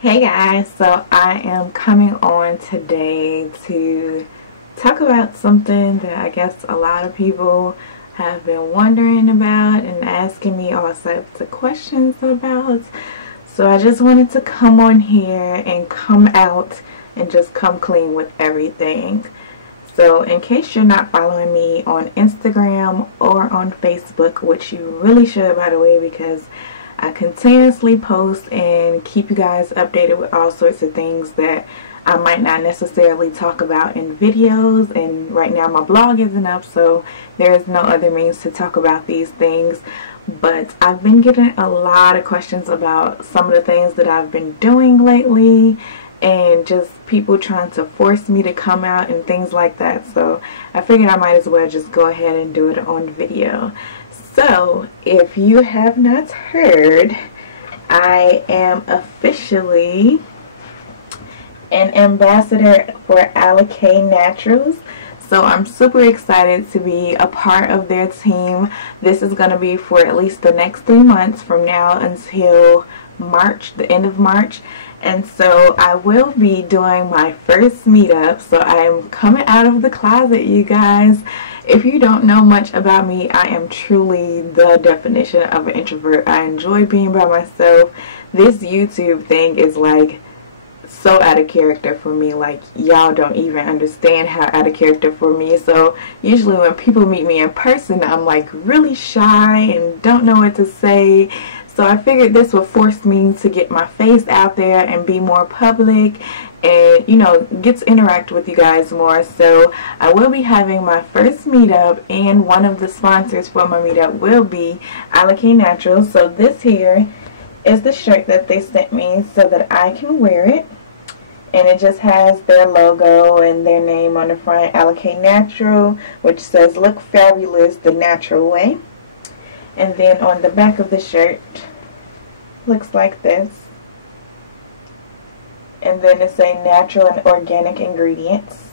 Hey guys, so I am coming on today to talk about something that I guess a lot of people have been wondering about and asking me all sorts of questions about. So I just wanted to come on here and come out and just come clean with everything. So in case you're not following me on Instagram or on Facebook, which you really should, by the way, because I continuously post and keep you guys updated with all sorts of things that I might not necessarily talk about in videos, and right now my blog isn't up, so there's no other means to talk about these things. But I've been getting a lot of questions about some of the things that I've been doing lately, and just people trying to force me to come out and things like that. So I figured I might as well just go ahead and do it on video. So if you have not heard, I am officially an ambassador for K Naturals. So I'm super excited to be a part of their team. This is going to be for at least the next 3 months from now until March, the end of March. And so I will be doing my first meetup. So I am coming out of the closet, you guys. If you don't know much about me, I am truly the definition of an introvert. I enjoy being by myself. This YouTube thing is like so out of character for me. Like, y'all don't even understand how out of character for me. So usually when people meet me in person, I'm like really shy and don't know what to say. So I figured this would force me to get my face out there and be more public and, you know, get to interact with you guys more. So I will be having my first meetup, and one of the sponsors for my meetup will be K Naturals. So this here is the shirt that they sent me so that I can wear it, and it just has their logo and their name on the front, K Natural, which says "Look Fabulous the Natural Way." And then on the back of the shirt looks like this. And then it's a natural and organic ingredients.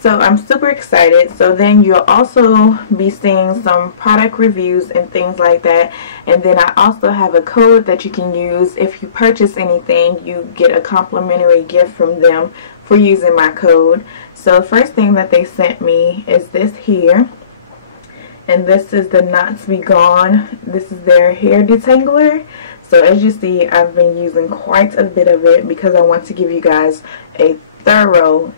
So I'm super excited. So then you'll also be seeing some product reviews and things like that. And then I also have a code that you can use. If you purchase anything, you get a complimentary gift from them for using my code. So the first thing that they sent me is this here. And this is the Knots Be Gone. This is their hair detangler. So as you see, I've been using quite a bit of it because I want to give you guys a thorough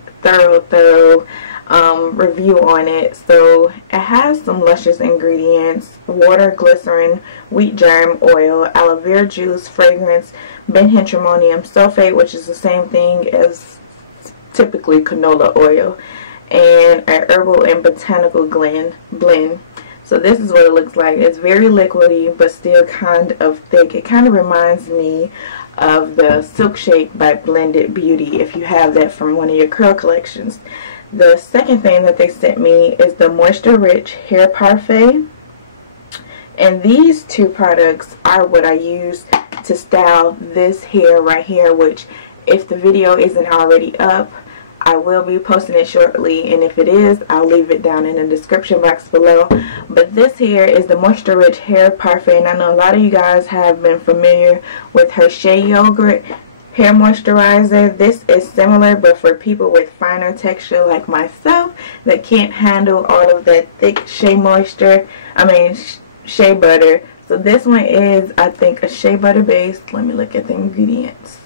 review on it. So it has some luscious ingredients: water, glycerin, wheat germ oil, aloe vera juice, fragrance, benhentrimmonium sulfate, which is the same thing as typically canola oil, and an herbal and botanical blend. So this is what it looks like. It's very liquidy but still kind of thick. It kind of reminds me of the Silk Shake by Blended Beauty, if you have that from one of your curl collections. The second thing that they sent me is the Moisture Rich Hair Parfait. And these two products are what I use to style this hair right here, which if the video isn't already up, I will be posting it shortly, and if it is, I'll leave it down in the description box below. But this here is the Moisture Rich Hair Parfait, and I know a lot of you guys have been familiar with her Shea Yogurt hair moisturizer. This is similar, but for people with finer texture like myself that can't handle all of that thick shea shea butter. So this one is, I think, a shea butter based. Let me look at the ingredients.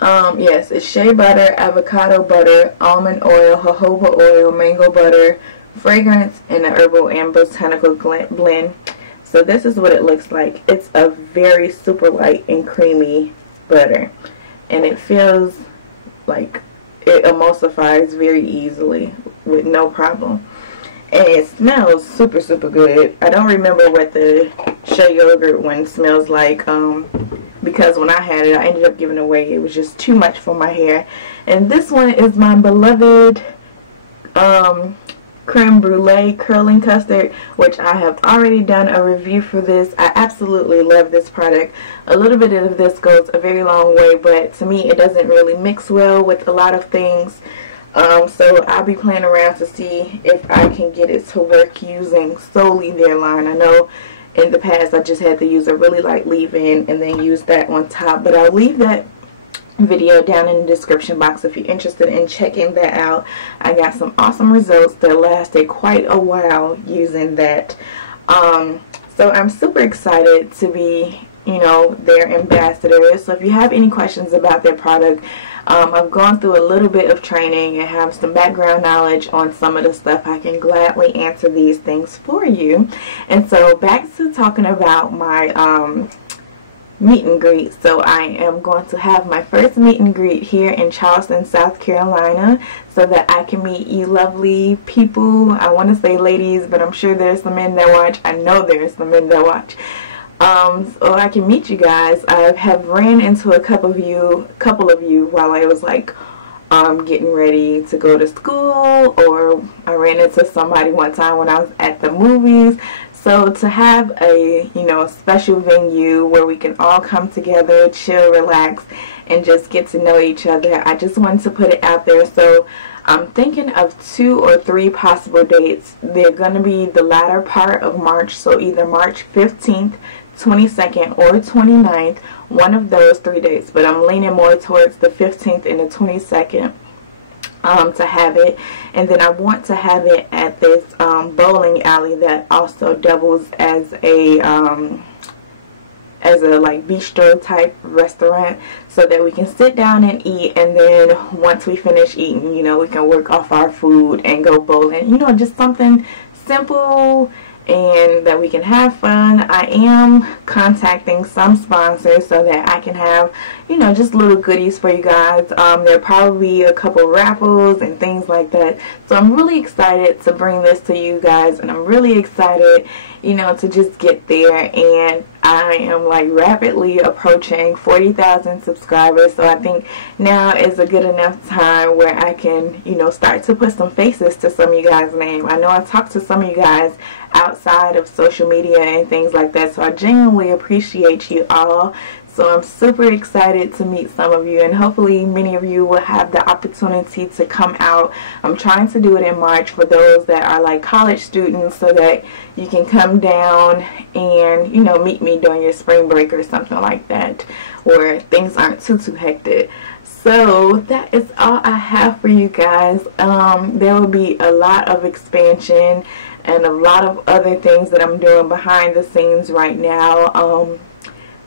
Yes, it's shea butter, avocado butter, almond oil, jojoba oil, mango butter, fragrance, and an herbal and botanical blend. So this is what it looks like. It's a very super light and creamy butter, and it feels like it emulsifies very easily with no problem. And it smells super good. I don't remember what the shea yogurt one smells like, because when I had it, I ended up giving it away. It was just too much for my hair. And this one is my beloved creme brulee curling custard, which I have already done a review for this. I absolutely love this product. A little bit of this goes a very long way, but to me it doesn't really mix well with a lot of things. So I'll be playing around to see if I can get it to work using solely their line. I know in the past I just had to use a really light leave-in and then use that on top. But I'll leave that video down in the description box if you're interested in checking that out. I got some awesome results that lasted quite a while using that. So I'm super excited to be, you know, their ambassador. So if you have any questions about their product, I've gone through a little bit of training and have some background knowledge on some of the stuff. I can gladly answer these things for you. And so back to talking about my meet and greet. So I am going to have my first meet and greet here in Charleston, South Carolina, so that I can meet you lovely people. I want to say ladies, but I'm sure there's some men that watch. I know there's some men that watch. So I can meet you guys. I have ran into a couple of you while I was like getting ready to go to school, or I ran into somebody one time when I was at the movies. So to have a, you know, special venue where we can all come together, chill, relax, and just get to know each other, I just wanted to put it out there. So I'm thinking of 2 or 3 possible dates. They're going to be the latter part of March, so either March 15th, 22nd, or 29th, one of those 3 dates. But I'm leaning more towards the 15th and the 22nd. To have it, and then I want to have it at this bowling alley that also doubles as a like bistro type restaurant, so that we can sit down and eat, and then once we finish eating, you know, we can work off our food and go bowling, you know, just something simple and that we can have fun. I am contacting some sponsors so that I can have, you know, just little goodies for you guys. There'll probably be a couple raffles and things like that. So I'm really excited to bring this to you guys, and I'm really excited, you know, to just get there. And I am like rapidly approaching 40,000 subscribers, so I think now is a good enough time where I can, you know, start to put some faces to some of you guys' name. I know I talked to some of you guys outside of social media and things like that, so I genuinely appreciate you all. So I'm super excited to meet some of you, and hopefully many of you will have the opportunity to come out. I'm trying to do it in March for those that are like college students, so that you can come down and, you know, meet me during your spring break or something like that, where things aren't too hectic. So that is all I have for you guys. There will be a lot of expansion and a lot of other things that I'm doing behind the scenes right now.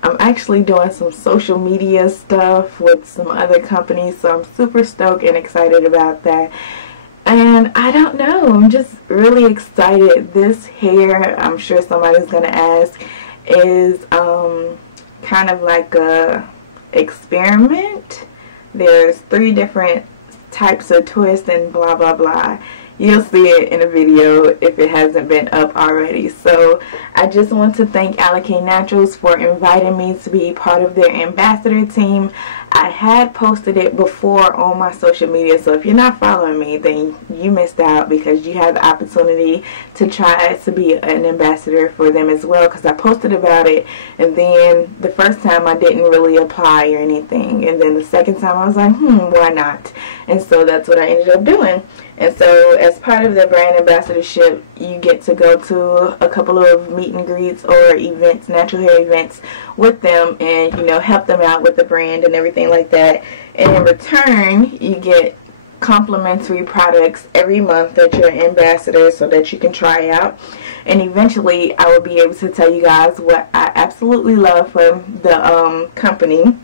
I'm actually doing some social media stuff with some other companies, so I'm super stoked and excited about that. And I don't know, I'm just really excited. This hair, I'm sure somebody's going to ask, is kind of like a experiment. There's 3 different types of twists and blah blah blah. You'll see it in a video if it hasn't been up already. So I just want to thank Allocate Naturals for inviting me to be part of their ambassador team. I had posted it before on my social media, so if you're not following me, then you missed out, because you have the opportunity to try to be an ambassador for them as well, because I posted about it, and then the first time I didn't really apply or anything, and then the second time I was like, why not? And so that's what I ended up doing. And so as part of the brand ambassadorship, you get to go to a couple of meet and greets or events, natural hair events with them, and, you know, help them out with the brand and everything like that. And in return, you get complimentary products every month that you're an ambassador, so that you can try out. And eventually I will be able to tell you guys what I absolutely love from the company.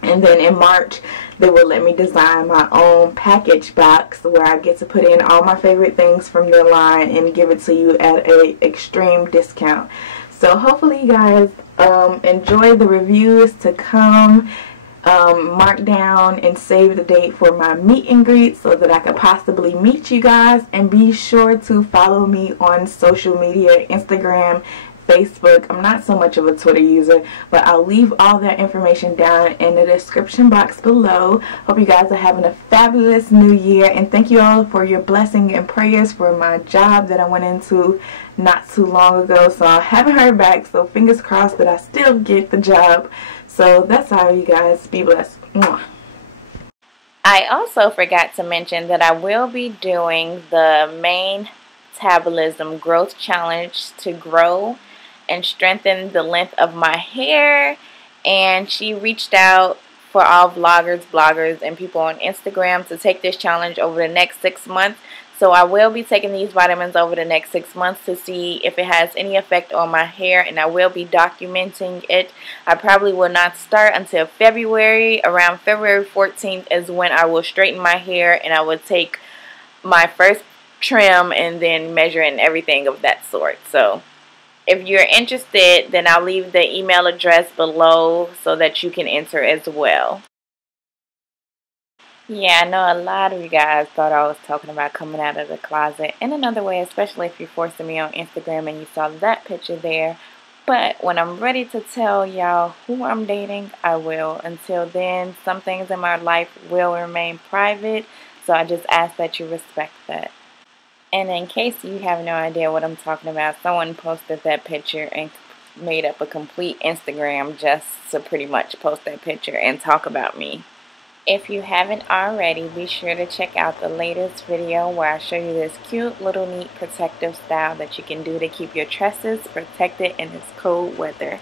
And then in March, they will let me design my own package box where I get to put in all my favorite things from their line and give it to you at an extreme discount. So hopefully you guys enjoy the reviews to come. Mark down and save the date for my meet and greet so that I could possibly meet you guys. And be sure to follow me on social media, Instagram, Facebook. I'm not so much of a Twitter user, but I'll leave all that information down in the description box below. Hope you guys are having a fabulous new year, and thank you all for your blessing and prayers for my job that I went into not too long ago. So I haven't heard back, so fingers crossed that I still get the job. So that's all, you guys. Be blessed. Mwah. I also forgot to mention that I will be doing the main metabolism growth challenge to grow and strengthen the length of my hair. And she reached out for all vloggers, bloggers, and people on Instagram to take this challenge over the next 6 months. So I will be taking these vitamins over the next 6 months to see if it has any effect on my hair, and I will be documenting it. I probably will not start until February. Around February 14th is when I will straighten my hair, and I will take my first trim and then measure and everything of that sort. So if you're interested, then I'll leave the email address below so that you can enter as well. Yeah, I know a lot of you guys thought I was talking about coming out of the closet in another way, especially if you're forcing me on Instagram and you saw that picture there. But when I'm ready to tell y'all who I'm dating, I will. Until then, some things in my life will remain private, so I just ask that you respect that. And in case you have no idea what I'm talking about, someone posted that picture and made up a complete Instagram just to pretty much post that picture and talk about me. If you haven't already, be sure to check out the latest video where I show you this cute little neat protective style that you can do to keep your tresses protected in this cold weather.